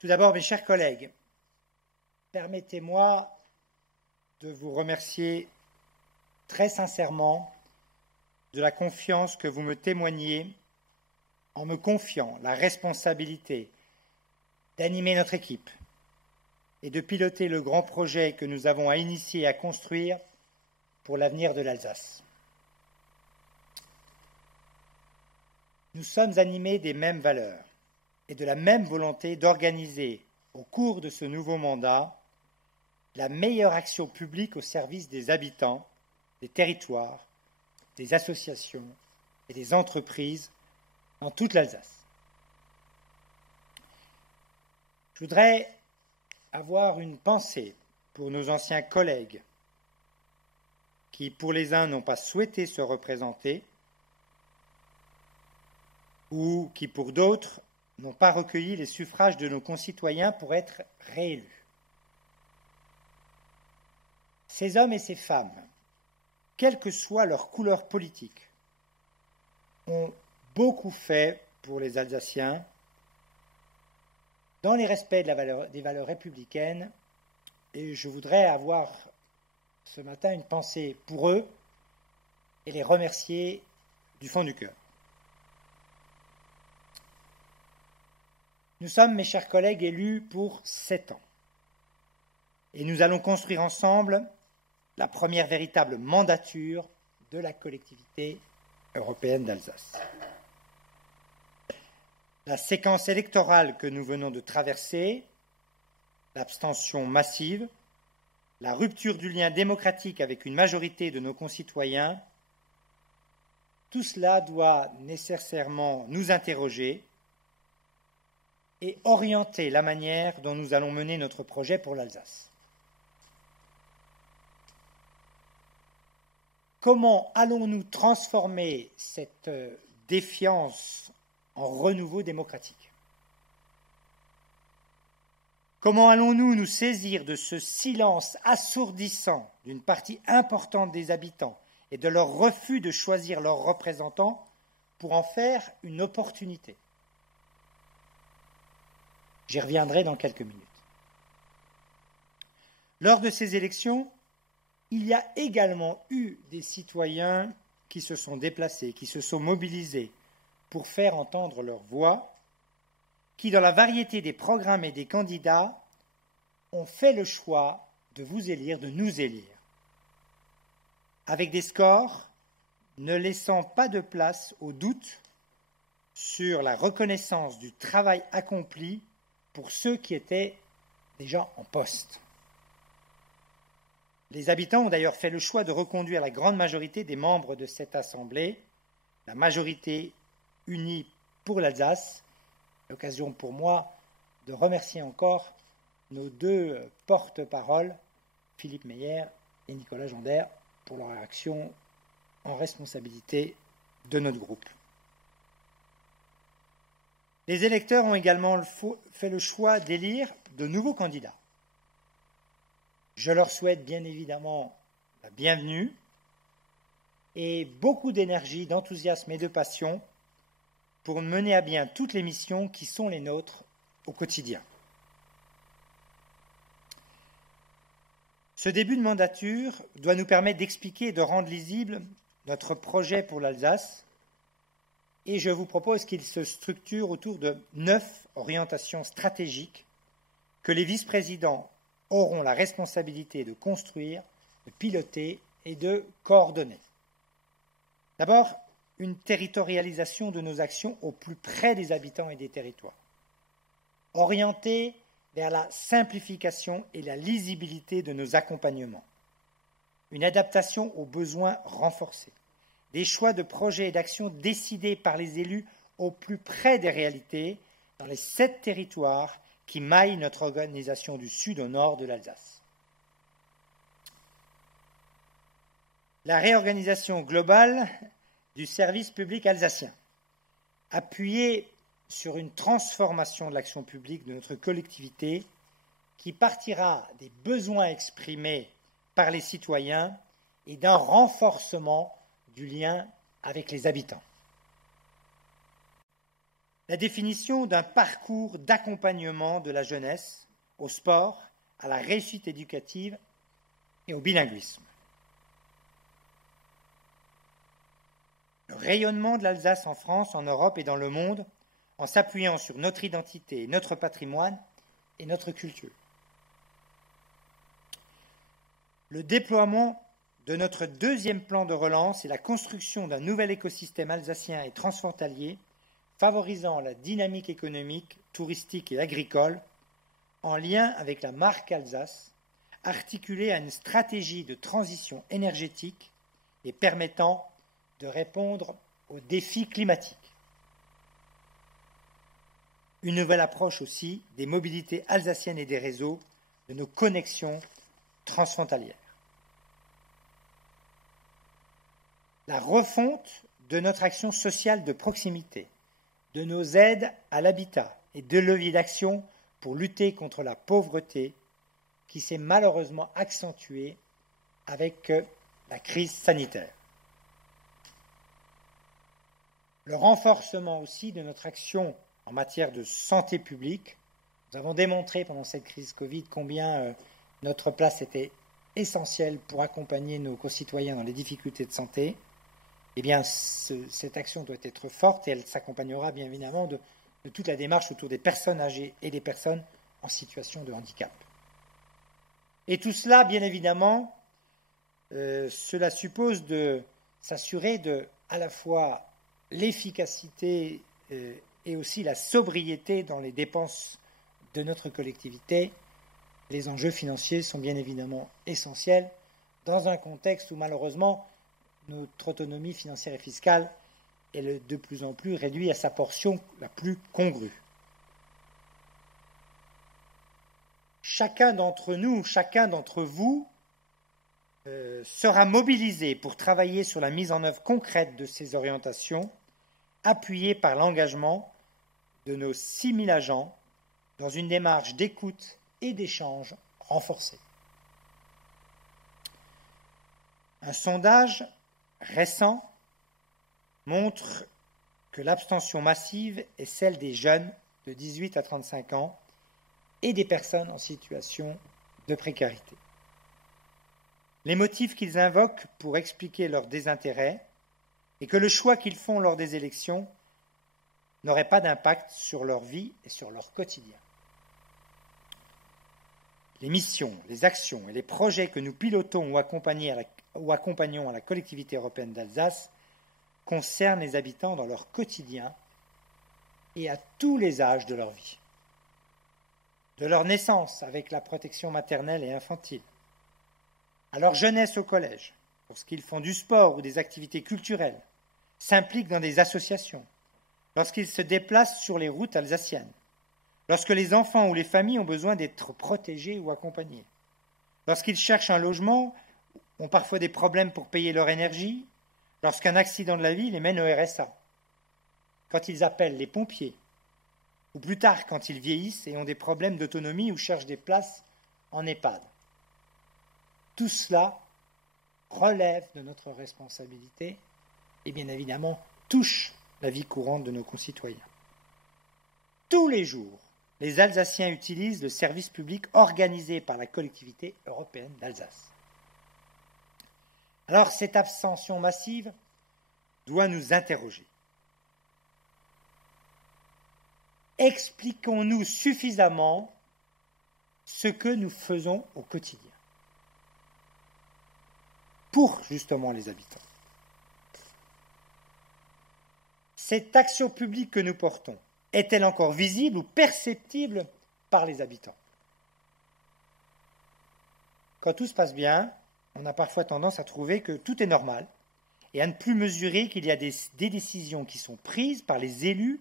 Tout d'abord, mes chers collègues, permettez-moi de vous remercier très sincèrement de la confiance que vous me témoignez en me confiant la responsabilité d'animer notre équipe et de piloter le grand projet que nous avons à initier et à construire pour l'avenir de l'Alsace. Nous sommes animés des mêmes valeurs et de la même volonté d'organiser, au cours de ce nouveau mandat, la meilleure action publique au service des habitants, des territoires, des associations et des entreprises dans toute l'Alsace. Je voudrais avoir une pensée pour nos anciens collègues qui, pour les uns, n'ont pas souhaité se représenter ou qui, pour d'autres, n'ont pas recueilli les suffrages de nos concitoyens pour être réélus. Ces hommes et ces femmes, quelle que soit leur couleur politique, ont beaucoup fait pour les Alsaciens dans les respects des valeurs républicaines, et je voudrais avoir ce matin une pensée pour eux et les remercier du fond du cœur. Nous sommes, mes chers collègues, élus pour 7 ans, et nous allons construire ensemble la première véritable mandature de la collectivité européenne d'Alsace. La séquence électorale que nous venons de traverser, l'abstention massive, la rupture du lien démocratique avec une majorité de nos concitoyens, tout cela doit nécessairement nous interroger et orienter la manière dont nous allons mener notre projet pour l'Alsace. Comment allons-nous transformer cette défiance en renouveau démocratique? Comment allons-nous nous saisir de ce silence assourdissant d'une partie importante des habitants et de leur refus de choisir leurs représentants pour en faire une opportunité? J'y reviendrai dans quelques minutes. Lors de ces élections, il y a également eu des citoyens qui se sont déplacés, qui se sont mobilisés pour faire entendre leur voix, qui, dans la variété des programmes et des candidats, ont fait le choix de vous élire, de nous élire, avec des scores ne laissant pas de place au doute sur la reconnaissance du travail accompli pour ceux qui étaient déjà en poste. Les habitants ont d'ailleurs fait le choix de reconduire la grande majorité des membres de cette Assemblée, la majorité unie pour l'Alsace. L'occasion pour moi de remercier encore nos 2 porte-paroles, Philippe Meyer et Nicolas Gendère, pour leur action en responsabilité de notre groupe. Les électeurs ont également fait le choix d'élire de nouveaux candidats. Je leur souhaite bien évidemment la bienvenue et beaucoup d'énergie, d'enthousiasme et de passion pour mener à bien toutes les missions qui sont les nôtres au quotidien. Ce début de mandature doit nous permettre d'expliquer et de rendre lisible notre projet pour l'Alsace, et je vous propose qu'il se structure autour de 9 orientations stratégiques que les vice-présidents auront la responsabilité de construire, de piloter et de coordonner. D'abord, une territorialisation de nos actions au plus près des habitants et des territoires, orientée vers la simplification et la lisibilité de nos accompagnements, une adaptation aux besoins renforcés, des choix de projets et d'actions décidés par les élus au plus près des réalités dans les 7 territoires qui maillent notre organisation du sud au nord de l'Alsace. La réorganisation globale du service public alsacien, appuyée sur une transformation de l'action publique de notre collectivité qui partira des besoins exprimés par les citoyens et d'un renforcement du lien avec les habitants. la définition d'un parcours d'accompagnement de la jeunesse au sport, à la réussite éducative et au bilinguisme. Le rayonnement de l'Alsace en France, en Europe et dans le monde, en s'appuyant sur notre identité, notre patrimoine et notre culture. Le déploiement de notre deuxième plan de relance et la construction d'un nouvel écosystème alsacien et transfrontalier favorisant la dynamique économique, touristique et agricole, en lien avec la marque Alsace, articulée à une stratégie de transition énergétique et permettant de répondre aux défis climatiques. Une nouvelle approche aussi des mobilités alsaciennes et des réseaux, de nos connexions transfrontalières. La refonte de notre action sociale de proximité, de nos aides à l'habitat et de leviers d'action pour lutter contre la pauvreté qui s'est malheureusement accentuée avec la crise sanitaire. Le renforcement aussi de notre action en matière de santé publique. Nous avons démontré pendant cette crise Covid combien notre place était essentielle pour accompagner nos concitoyens dans les difficultés de santé. Eh bien, cette action doit être forte et elle s'accompagnera bien évidemment de toute la démarche autour des personnes âgées et des personnes en situation de handicap. Et tout cela, bien évidemment, cela suppose de s'assurer de à la fois l'efficacité et aussi la sobriété dans les dépenses de notre collectivité. Les enjeux financiers sont bien évidemment essentiels dans un contexte où malheureusement notre autonomie financière et fiscale est de plus en plus réduite à sa portion la plus congrue. Chacun d'entre nous, chacun d'entre vous sera mobilisé pour travailler sur la mise en œuvre concrète de ces orientations, appuyé par l'engagement de nos 6 000 agents dans une démarche d'écoute et d'échange renforcée. Un sondage récent montre que l'abstention massive est celle des jeunes de 18 à 35 ans et des personnes en situation de précarité. Les motifs qu'ils invoquent pour expliquer leur désintérêt et que le choix qu'ils font lors des élections n'aurait pas d'impact sur leur vie et sur leur quotidien. Les missions, les actions et les projets que nous pilotons ou accompagnons à la collectivité européenne d'Alsace concernent les habitants dans leur quotidien et à tous les âges de leur vie. De leur naissance avec la protection maternelle et infantile, à leur jeunesse au collège, lorsqu'ils font du sport ou des activités culturelles, s'impliquent dans des associations, lorsqu'ils se déplacent sur les routes alsaciennes, lorsque les enfants ou les familles ont besoin d'être protégés ou accompagnés, lorsqu'ils cherchent un logement, ont parfois des problèmes pour payer leur énergie, lorsqu'un accident de la vie les mène au RSA, quand ils appellent les pompiers, ou plus tard quand ils vieillissent et ont des problèmes d'autonomie ou cherchent des places en EHPAD. Tout cela relève de notre responsabilité et bien évidemment touche la vie courante de nos concitoyens. Tous les jours, les Alsaciens utilisent le service public organisé par la collectivité européenne d'Alsace. Alors cette abstention massive doit nous interroger. Expliquons-nous suffisamment ce que nous faisons au quotidien pour justement les habitants. Cette action publique que nous portons est-elle encore visible ou perceptible par les habitants? Quand tout se passe bien, on a parfois tendance à trouver que tout est normal et à ne plus mesurer qu'il y a des décisions qui sont prises par les élus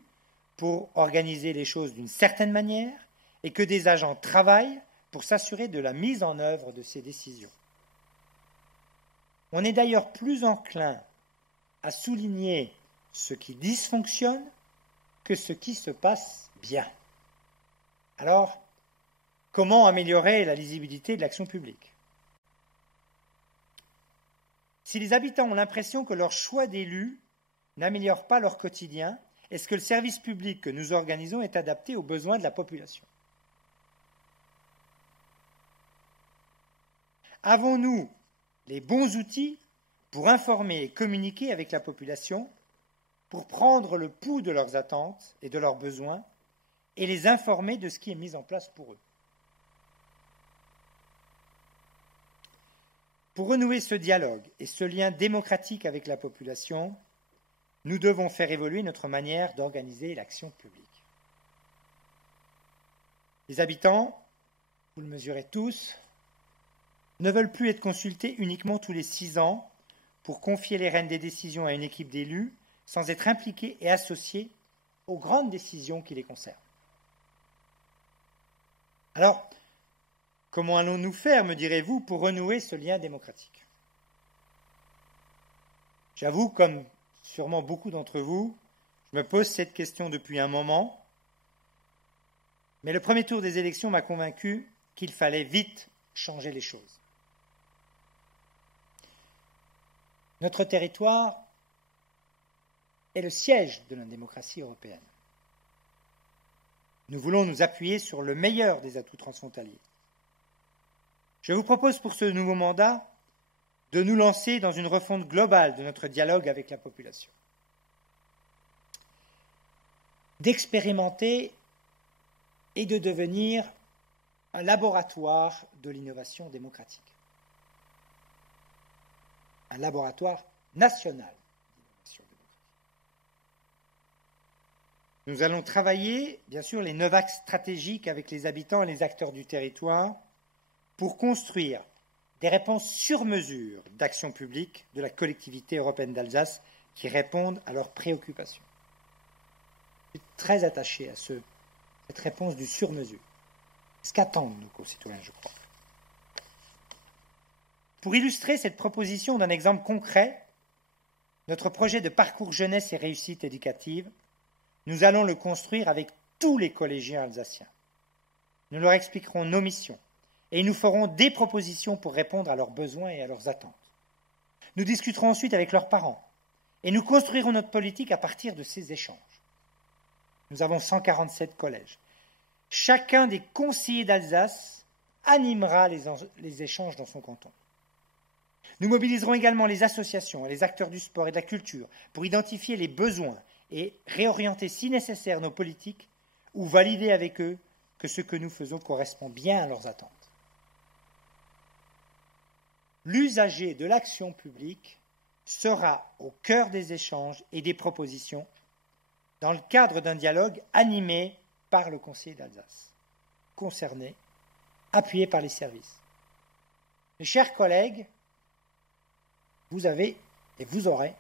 pour organiser les choses d'une certaine manière et que des agents travaillent pour s'assurer de la mise en œuvre de ces décisions. On est d'ailleurs plus enclin à souligner ce qui dysfonctionne que ce qui se passe bien. Alors, comment améliorer la lisibilité de l'action publique? Si les habitants ont l'impression que leur choix d'élu n'améliore pas leur quotidien est-ce que le service public que nous organisons est adapté aux besoins de la population? Avons-nous les bons outils pour informer et communiquer avec la population, pour prendre le pouls de leurs attentes et de leurs besoins et les informer de ce qui est mis en place pour eux? Pour renouer ce dialogue et ce lien démocratique avec la population, nous devons faire évoluer notre manière d'organiser l'action publique. Les habitants, vous le mesurez tous, ne veulent plus être consultés uniquement tous les 6 ans pour confier les rênes des décisions à une équipe d'élus sans être impliqués et associés aux grandes décisions qui les concernent. Alors, comment allons-nous faire, me direz-vous, pour renouer ce lien démocratique? J'avoue, comme sûrement beaucoup d'entre vous, je me pose cette question depuis un moment, mais le premier tour des élections m'a convaincu qu'il fallait vite changer les choses. Notre territoire est le siège de la démocratie européenne. Nous voulons nous appuyer sur le meilleur des atouts transfrontaliers. Je vous propose pour ce nouveau mandat de nous lancer dans une refonte globale de notre dialogue avec la population, d'expérimenter et de devenir un laboratoire de l'innovation démocratique, un laboratoire national d'innovation démocratique. Nous allons travailler, bien sûr, les 9 axes stratégiques avec les habitants et les acteurs du territoire pour construire des réponses sur mesure d'action publique de la collectivité européenne d'Alsace qui répondent à leurs préoccupations. Je suis très attaché à cette réponse du sur mesure. C'est ce qu'attendent nos concitoyens, je crois. Pour illustrer cette proposition d'un exemple concret, notre projet de parcours jeunesse et réussite éducative, nous allons le construire avec tous les collégiens alsaciens. Nous leur expliquerons nos missions et nous ferons des propositions pour répondre à leurs besoins et à leurs attentes. Nous discuterons ensuite avec leurs parents et nous construirons notre politique à partir de ces échanges. Nous avons 147 collèges. Chacun des conseillers d'Alsace animera les échanges dans son canton. Nous mobiliserons également les associations et les acteurs du sport et de la culture pour identifier les besoins et réorienter si nécessaire nos politiques ou valider avec eux que ce que nous faisons correspond bien à leurs attentes. L'usager de l'action publique sera au cœur des échanges et des propositions dans le cadre d'un dialogue animé par le conseiller d'Alsace, concerné, appuyé par les services. Mes chers collègues, vous avez et vous aurez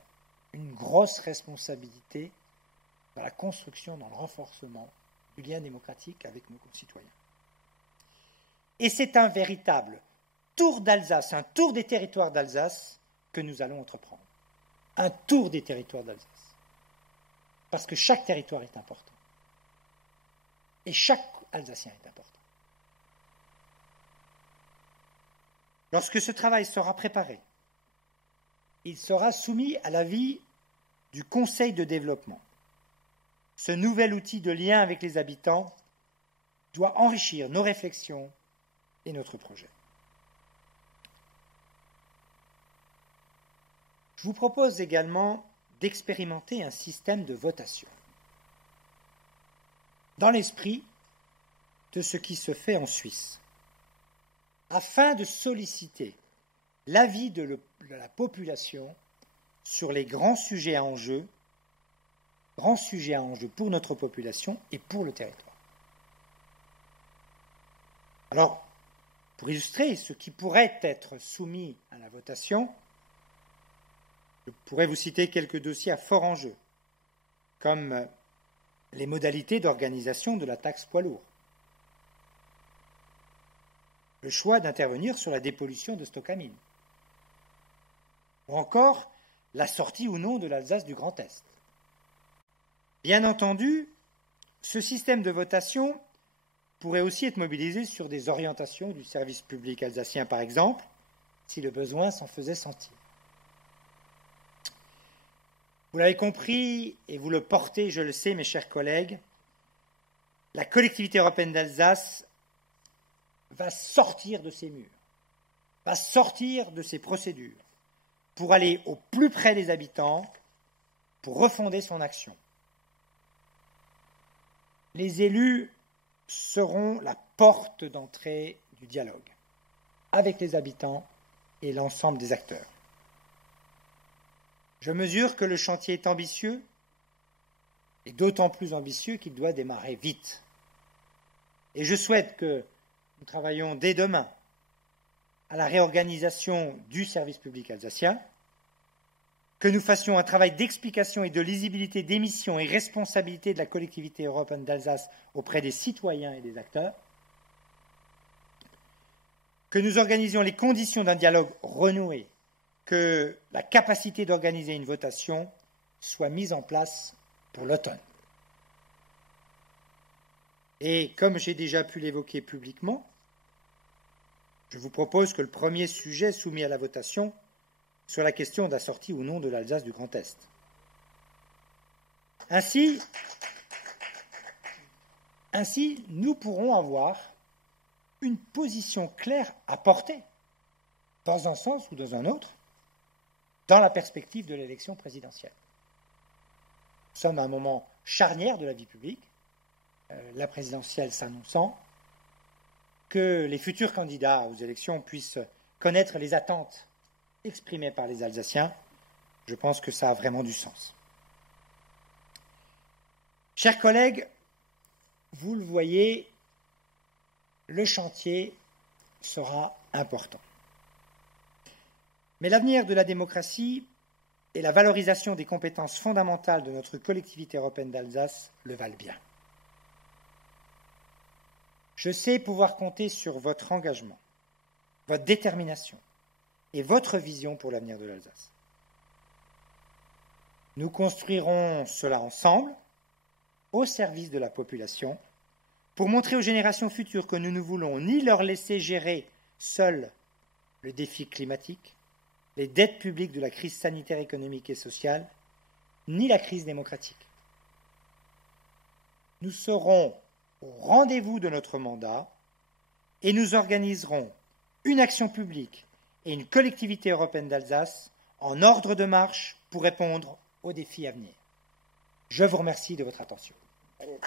une grosse responsabilité dans la construction, dans le renforcement du lien démocratique avec nos concitoyens. Et c'est un véritable tour d'Alsace, un tour des territoires d'Alsace que nous allons entreprendre. Un tour des territoires d'Alsace. Parce que chaque territoire est important. Et chaque Alsacien est important. Lorsque ce travail sera préparé, il sera soumis à l'avis du Conseil de développement. Ce nouvel outil de lien avec les habitants doit enrichir nos réflexions et notre projet. Je vous propose également d'expérimenter un système de votation, dans l'esprit de ce qui se fait en Suisse, afin de solliciter l'avis de la population sur les grands sujets à enjeu pour notre population et pour le territoire. Alors, pour illustrer ce qui pourrait être soumis à la votation, je pourrais vous citer quelques dossiers à fort enjeu, comme les modalités d'organisation de la taxe poids lourd, le choix d'intervenir sur la dépollution de Stockamine, ou encore la sortie ou non de l'Alsace du Grand Est. Bien entendu, ce système de votation pourrait aussi être mobilisé sur des orientations du service public alsacien, par exemple, si le besoin s'en faisait sentir. Vous l'avez compris et vous le portez, je le sais, mes chers collègues, la collectivité européenne d'Alsace va sortir de ses murs, va sortir de ses procédures pour aller au plus près des habitants, pour refonder son action. Les élus seront la porte d'entrée du dialogue avec les habitants et l'ensemble des acteurs. Je mesure que le chantier est ambitieux, et d'autant plus ambitieux qu'il doit démarrer vite. Et je souhaite que nous travaillions dès demain à la réorganisation du service public alsacien, que nous fassions un travail d'explication et de lisibilité des missions et responsabilités de la collectivité européenne d'Alsace auprès des citoyens et des acteurs, que nous organisions les conditions d'un dialogue renoué, que la capacité d'organiser une votation soit mise en place pour l'automne. Et comme j'ai déjà pu l'évoquer publiquement, je vous propose que le premier sujet soumis à la votation soit la question de la sortie ou non de l'Alsace du Grand Est. Ainsi, nous pourrons avoir une position claire à porter, dans un sens ou dans un autre, dans la perspective de l'élection présidentielle. Nous sommes à un moment charnière de la vie publique, la présidentielle s'annonçant, que les futurs candidats aux élections puissent connaître les attentes exprimées par les Alsaciens. Je pense que ça a vraiment du sens. Chers collègues, vous le voyez, le chantier sera important. Mais l'avenir de la démocratie et la valorisation des compétences fondamentales de notre collectivité européenne d'Alsace le valent bien. Je sais pouvoir compter sur votre engagement, votre détermination et votre vision pour l'avenir de l'Alsace. Nous construirons cela ensemble, au service de la population, pour montrer aux générations futures que nous ne voulons ni leur laisser gérer seuls le défi climatique, les dettes publiques de la crise sanitaire, économique et sociale, ni la crise démocratique. Nous serons au rendez-vous de notre mandat et nous organiserons une action publique et une collectivité européenne d'Alsace en ordre de marche pour répondre aux défis à venir. Je vous remercie de votre attention. Allez.